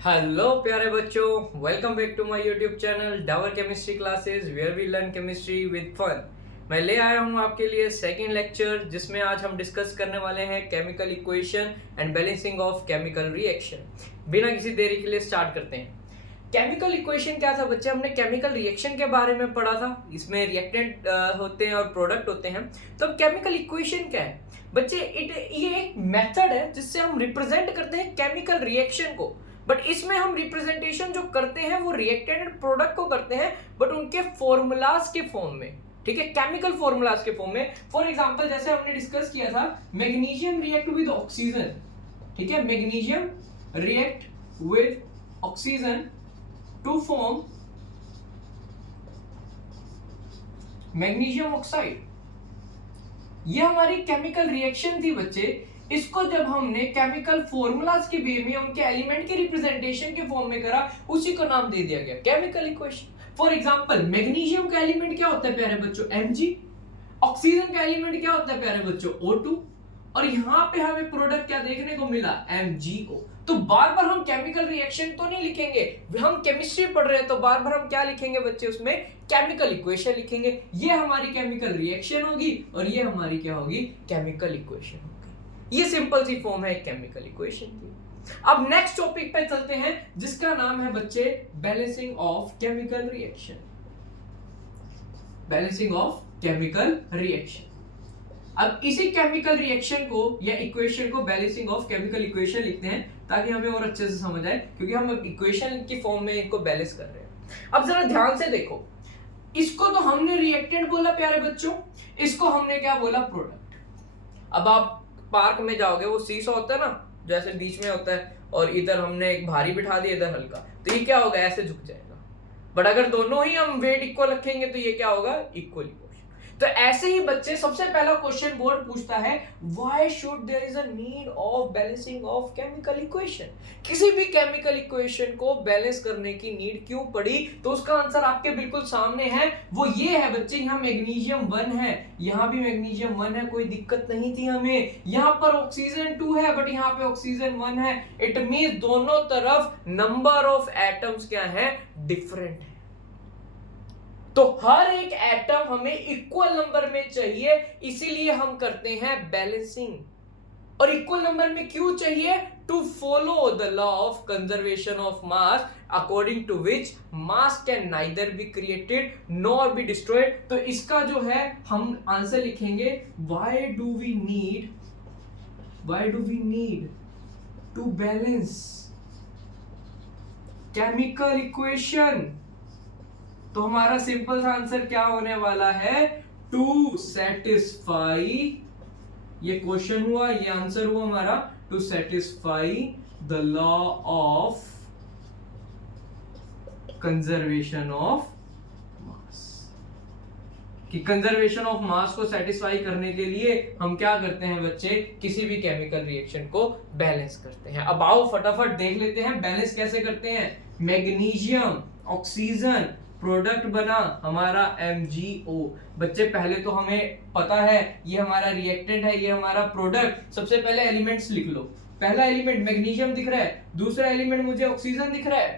Hello प्यारे बच्चों, welcome back to my YouTube channel Dawar chemistry classes where we learn chemistry with fun. मैं ले आया हूं आपके लिए सेकंड लेक्चर, जिसमें आज हम डिस्कस करने वाले हैं chemical equation and balancing of chemical reaction. बिना किसी देरी के लिए स्टार्ट करते हैं। केमिकल इक्वेशन क्या था बच्चे? हमने केमिकल रिएक्शन के बारे में पढ़ा था। इसमें रिएक्टेंट होते हैं और प्रोडक्ट होते हैं। तो अब केमिकल इक्वेशन क्या है बच्चे? ये एक मेथड है जिससे हम रिप्रेजेंट करते हैं केमिकल रिएक्शन को। बट इसमें हम रिप्रेजेंटेशन जो करते हैं वो रिएक्टेंट एंड प्रोडक्ट को करते हैं, बट उनके फॉर्मूलाज के फॉर्म में। ठीक है, केमिकल फॉर्मूलाज के फॉर्म में। फॉर एग्जांपल जैसे हमने डिस्कस किया था, मैग्नीशियम रिएक्ट विद ऑक्सीजन। ठीक है, magnesium react with oxygen to form magnesium oxide. ये हमारी केमिकल रिएक्शन थी बच्चे। इसको जब हमने केमिकल फॉर्मूलाज के वे में उनके एलिमेंट के रिप्रेजेंटेशन के फॉर्म में करा, उसी को नाम दे दिया गया chemical equation. For example magnesium का एलिमेंट क्या होता है प्यारे बच्चों? Mg। ऑक्सीजन का एलिमेंट क्या होता है प्यारे बच्चों? O2। और यहां पे हमें प्रोडक्ट क्या देखने को मिला? MgO। तो बार बार हम केमिकल रिएक्शन तो नहीं लिखेंगे, हम केमिस्ट्री पढ़ रहे हैं तो बार बार हम क्या लिखेंगे बच्चे? उसमें केमिकल इक्वेशन लिखेंगे। ये हमारी केमिकल रिएक्शन होगी और ये हमारी क्या होगी? केमिकल इक्वेशन होगी। ये सिंपल सी फॉर्म है केमिकल इक्वेशन की। अब नेक्स्ट टॉपिक पे चलते हैं, जिसका नाम है बच्चे balancing of chemical reaction. Balancing of chemical reaction. अब इसी केमिकल रिएक्शन को या इक्वेशन को बैलेंसिंग ऑफ केमिकल इक्वेशन लिखते हैं, ताकि हमें और अच्छे से समझ आए, क्योंकि हम इक्वेशन की फॉर्म में इनको बैलेंस कर रहे हैं। अब जरा ध्यान से देखो, इसको तो हमने रिएक्टेंट बोला प्यारे बच्चों, इसको हमने क्या बोला? प्रोडक्ट। अब आप पार्क में जाओगे, वो सीसॉ होता है ना, जैसे बीच में होता है, और इधर हमने एक भारी बिठा दिया, इधर हल्का, तो ये क्या होगा? ऐसे झुक जाएगा। बट अगर दोनों ही हम वेट इक्वल रखेंगे तो ये क्या होगा? इक्वल। तो ऐसे ही बच्चे सबसे पहला क्वेश्चन बोर्ड पूछता है, why should there is a need of balancing of chemical equation? किसी भी केमिकल इक्वेशन को बैलेंस करने की नीड क्यों पड़ी? तो उसका आंसर आपके बिल्कुल सामने है। वो ये है बच्चे, यहाँ मैग्नीशियम 1 है, यहाँ भी मैग्नीशियम 1 है, कोई दिक्कत नहीं थी हमें। यहाँ पर ऑक्सीजन 2 है, बट यहाँ पे ऑक्सीजन 1 है। इट मींस दोनों तरफ नंबर ऑफ एटम्स क्या है? डिफरेंट है। तो हर एक एटम हमें इक्वल नंबर में चाहिए, इसीलिए हम करते हैं बैलेंसिंग। और इक्वल नंबर में क्यों चाहिए? To follow the law of conservation of mass, according to which mass can neither be created nor be destroyed. तो इसका जो है हम आंसर लिखेंगे, why do we need to balance chemical equation. तो हमारा सिंपल सा आंसर क्या होने वाला है? टू सेटिस्फाई, ये क्वेश्चन हुआ, ये आंसर हुआ हमारा, to satisfy the law of conservation of mass. कि कंजर्वेशन ऑफ मास को सेटिस्फाई करने के लिए हम क्या करते हैं बच्चे? किसी भी केमिकल रिएक्शन को बैलेंस करते हैं। अब आओ फटाफट देख लेते हैं बैलेंस कैसे करते हैं। मैग्नीशियम ऑक्सीजन, प्रोडक्ट बना हमारा MgO। बच्चे पहले तो हमें पता है ये हमारा रिएक्टेंट है, ये हमारा प्रोडक्ट। सबसे पहले एलिमेंट्स लिख लो। पहला एलिमेंट मैग्नीशियम दिख रहा है, दूसरा एलिमेंट मुझे ऑक्सीजन दिख रहा है।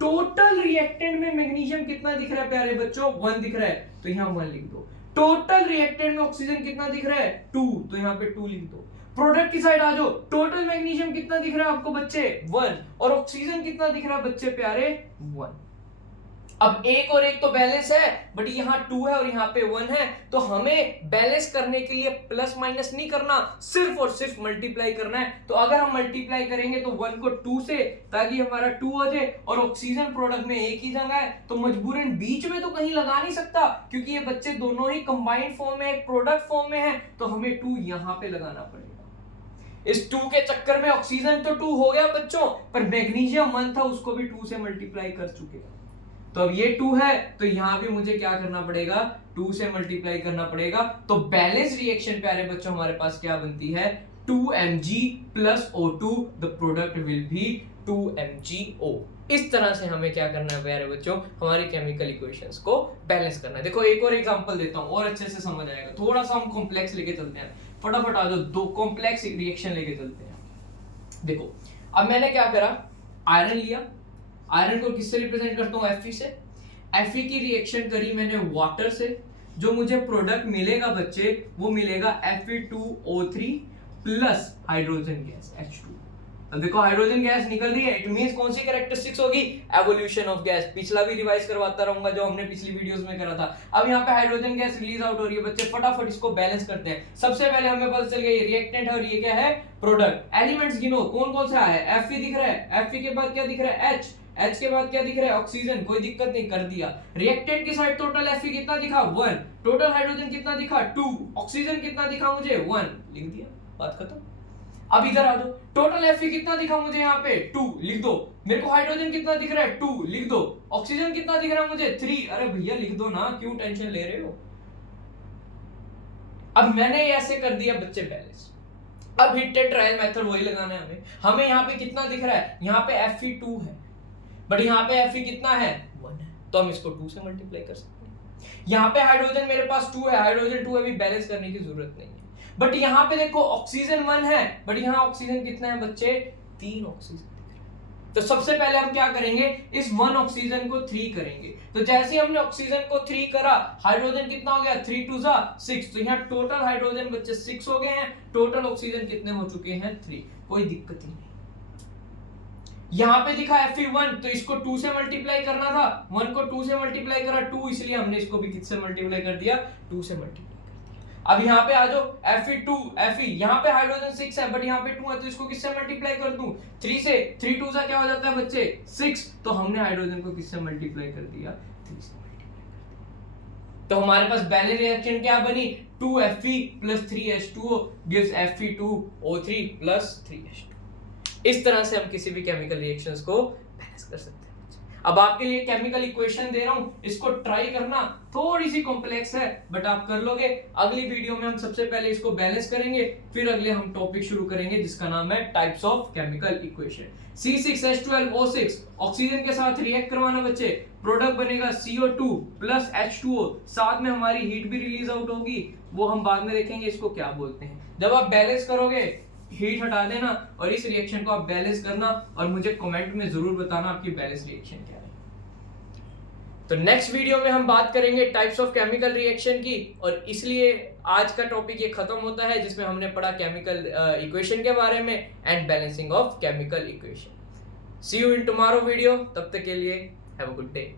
टोटल रिएक्टेंट में मैग्नीशियम कितना दिख रहा है प्यारे बच्चों? 1 दिख रहा है, तो यहाँ 1 लिख दो। टोटल रिएक्टेंट में ऑक्सीजन कितना दिख रहा है? 2, तो यहाँ पे 2 लिख दो। प्रोडक्ट की साइड आ जाओ, टोटल मैग्नीशियम कितना दिख रहा है आपको बच्चे? 1। और ऑक्सीजन कितना दिख रहा है बच्चे प्यारे? 1। अब एक और एक तो बैलेंस है, बट यहाँ 2 है और यहाँ पे 1 है, तो हमें बैलेंस करने के लिए प्लस माइनस नहीं करना, सिर्फ और सिर्फ मल्टीप्लाई करना है। तो अगर हम मल्टीप्लाई करेंगे तो 1 को 2 से, ताकि हमारा 2 हो जाए, और ऑक्सीजन प्रोडक्ट में एक ही जगह है, तो मजबूरन बीच में तो कहीं लगा नहीं सकता, क्योंकि ये बच्चे दोनों ही कंबाइंड फॉर्म में, एक प्रोडक्ट फॉर्म में है, तो हमें 2 यहाँ पे लगाना पड़ेगा। इस 2 के चक्कर में ऑक्सीजन तो 2 हो गया बच्चों, पर मैग्नीशियम 1 था, उसको भी 2 से मल्टीप्लाई कर चुके हैं। तो अब ये 2 है, तो यहां भी मुझे क्या करना पड़ेगा? 2 से मल्टीप्लाई करना पड़ेगा। तो बैलेंस रिएक्शन प्यारे बच्चों हमारे पास क्या बनती है? 2Mg plus O2, the product will be 2MgO। इस तरह से हमें क्या करना है प्यारे बच्चों? हमारी केमिकल इक्वेशंस को बैलेंस करना है। देखो एक और एग्जांपल देता हूं, और अच्छे से समझ आएगा। थोड़ा सा हम कॉम्प्लेक्स लेके चलते हैं, फटाफट आ जाओ, 2 कॉम्प्लेक्स रिएक्शन लेके चलते हैं। देखो अब मैंने क्या करा, आयरन लिया, आयरन को किससे रिप्रेजेंट करता हूँ, Fe से। Fe की रिएक्शन करी मैंने वाटर से, जो मुझे प्रोडक्ट मिलेगा बच्चे वो मिलेगा Fe2O3 plus hydrogen gas H2। अब देखो हाइड्रोजन गैस निकल रही है, इट मींस कौन सी कैरेक्टरिस्टिक्स होगी, एवोल्यूशन ऑफ गैस। पिछला भी रिवाइज करवाता रहूंगा जो हमने पिछली वीडियोस में करा था। अब यहाँ पे हाइड्रोजन गैस रिलीज आउट हो रही है बच्चे, फटाफट इसको बैलेंस करते हैं। सबसे पहले हमें पता चल गया ये रिएक्टेंट है और ये क्या है, प्रोडक्ट। एलिमेंट्स गिनो कौन कौन सा है, Fe दिख रहा है, Fe के बाद क्या दिख रहा है, H के बाद क्या दिख रहा है, ऑक्सीजन। कोई दिक्कत नहीं, कर दिया। रिएक्टेंट की साइड टोटल Fe कितना दिखा, 1, टोटल हाइड्रोजन कितना दिखा, 2, ऑक्सीजन कितना दिखा मुझे, 1, लिख दिया, बात खत्म। अब इधर आ जाओ, टोटल Fe कितना दिखा मुझे यहाँ पे, 2, लिख दो। मेरे को हाइड्रोजन कितना दिख रहा है, 2, लिख दो। ऑक्सीजन कितना दिख रहा है मुझे, 3, अरे भैया लिख दो ना, क्यों टेंशन ले रहे हो। अब मैंने ऐसे कर दिया बच्चे बैलेंस। अब हिट एंड ट्रायल मेथड वही लगाना है हमें यहाँ पे कितना दिख रहा है, यहाँ पे Fe2 है, बट यहाँ पे Fe कितना है, 1 है, तो हम इसको 2 से मल्टीप्लाई कर सकते हैं। यहाँ पे हाइड्रोजन मेरे पास 2 है, हाइड्रोजन 2 है, भी बैलेंस करने की जरूरत नहीं है। बट यहाँ पे देखो ऑक्सीजन 1 है, बट यहाँ ऑक्सीजन कितना है बच्चे, 3 ऑक्सीजन। तो सबसे पहले हम क्या करेंगे, इस 1 ऑक्सीजन को 3 करेंगे। तो जैसे ही हमने ऑक्सीजन को 3 करा, हाइड्रोजन कितना हो गया, 3 2 6, तो यहाँ टोटल हाइड्रोजन बच्चे 6 हो गए हैं, टोटल ऑक्सीजन कितने हो चुके हैं, 3। कोई दिक्कत ही नहीं। यहाँ पे दिखा Fe1, तो इसको 2 से मल्टीप्लाई करना था, 1 को 2 से मल्टीप्लाई करा 2, इसलिए हमने इसको भी किससे मल्टीप्लाई कर दिया, 2 से मल्टीप्लाई कर दिया। अब यहाँ पे आ जाओ, Fe, यहाँ पे हाइड्रोजन 6 है, बट यहाँ पे 2 है, तो इसको किससे मल्टीप्लाई कर दूं, 3 से। 3 2 क्या हो जाता है बच्चे, 6, तो हमने हाइड्रोजन को किससे मल्टीप्लाई कर दिया, 3 से मल्टीप्लाई कर दिया। तो हमारे पास बैलेंस रिएक्शन क्या बनी, 2Fe plus 3H2O gives Fe2O3 plus 3H2। इस तरह से हम किसी भी केमिकल रिएक्शंस को बैलेंस कर सकते हैं। अब आपके लिए केमिकल इक्वेशन दे रहा हूं, इसको ट्राई करना, थोड़ी सी कॉम्प्लेक्स है बट आप कर लोगे। अगली वीडियो में हम सबसे पहले इसको बैलेंस करेंगे, फिर अगले हम टॉपिक शुरू करेंगे जिसका नाम है types of chemical equation. C6H12O6 oxygen के साथ रिएक्ट करवाना बच्चे, प्रोडक्ट बनेगा CO2 प्लस H2O, साथ में हमारी हीट भी रिलीज आउट होगी, वो हम बाद में देखेंगे इसको क्या बोलते हैं। जब आप बैलेंस करोगे, हीट हटा देना और इस रिएक्शन को आप बैलेंस करना और मुझे कमेंट में जरूर बताना आपकी बैलेंस रिएक्शन क्या है। तो नेक्स्ट वीडियो में हम बात करेंगे टाइप्स ऑफ केमिकल रिएक्शन की, और इसलिए आज का टॉपिक ये खत्म होता है जिसमें हमने पढ़ा केमिकल इक्वेशन के बारे में and balancing of chemical equation. See you in tomorrow video, तब तक के लिए हैव अ गुड डे।